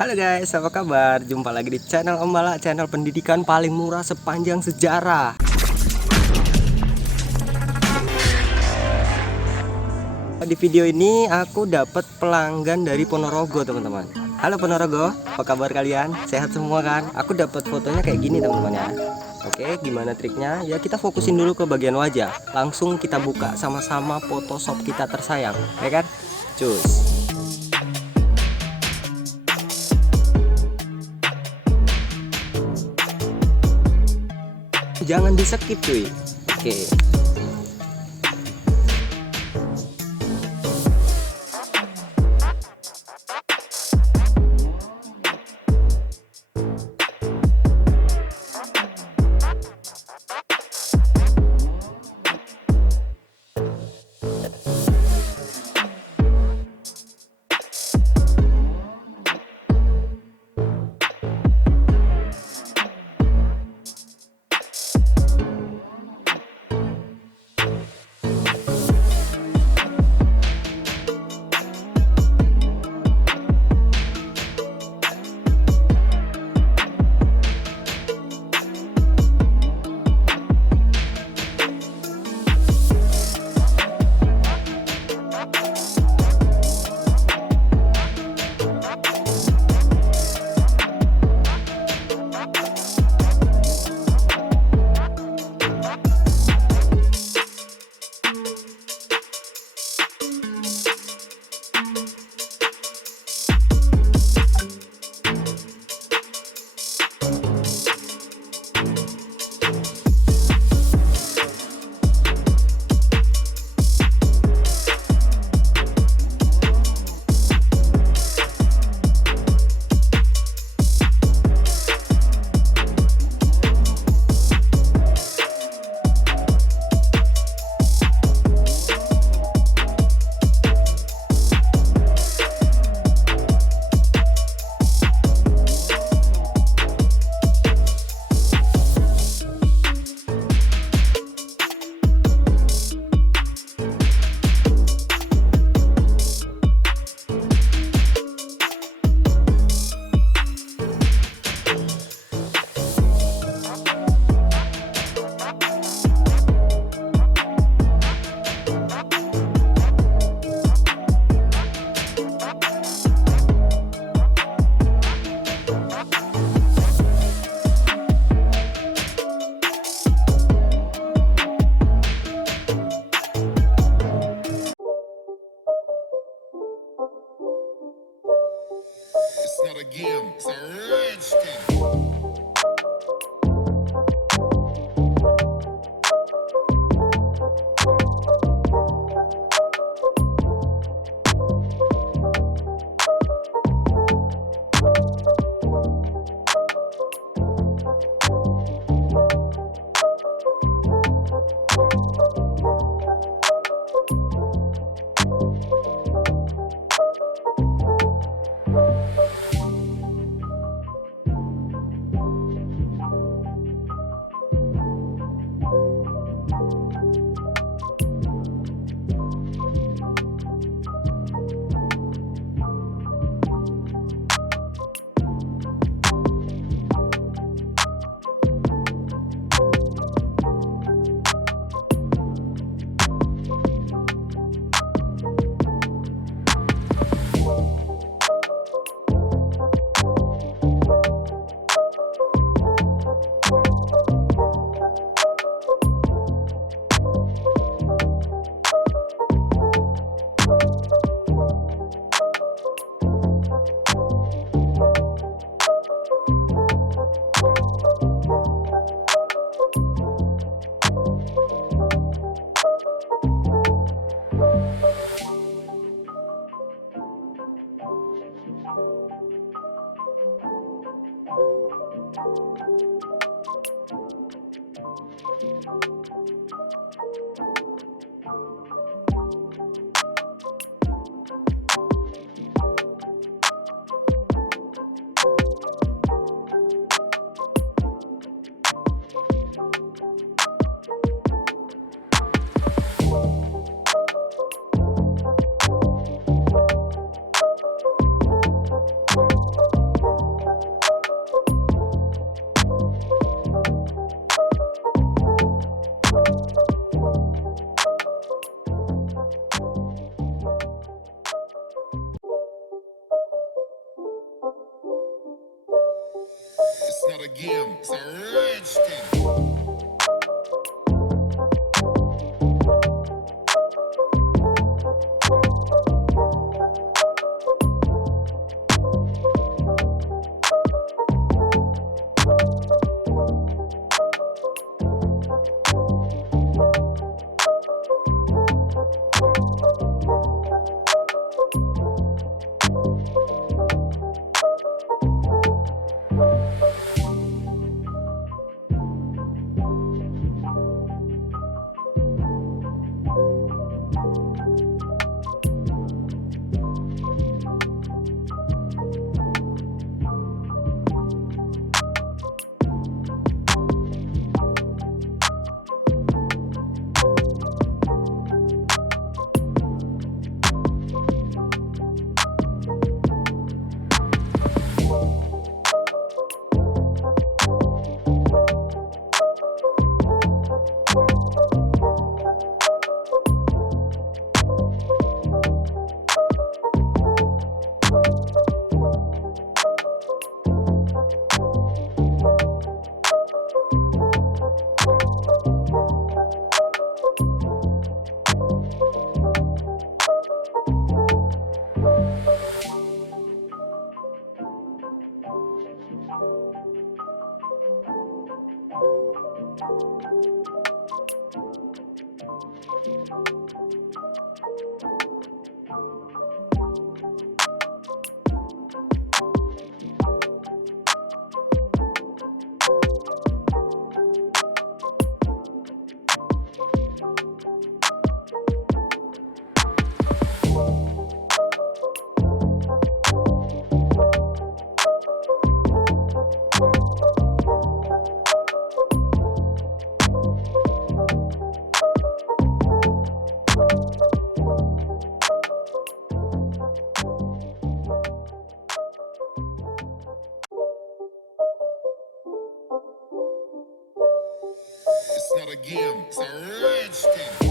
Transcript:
Halo guys, apa kabar? Jumpa lagi di channel Om Bala, channel pendidikan paling murah sepanjang sejarah. Di video ini aku dapat pelanggan dari Ponorogo, teman-teman. Halo Ponorogo, apa kabar kalian? Sehat semua kan? Aku dapat fotonya kayak gini, teman-teman ya. Oke, gimana triknya? Ya kita fokusin dulu ke bagian wajah. Langsung kita buka sama-sama Photoshop kita tersayang, ya kan? Cus. Jangan di skip cuy. Oke. It's not a game, it's a rich thing. not a game, it's a rich thing. It's not a game, it's a rich thing.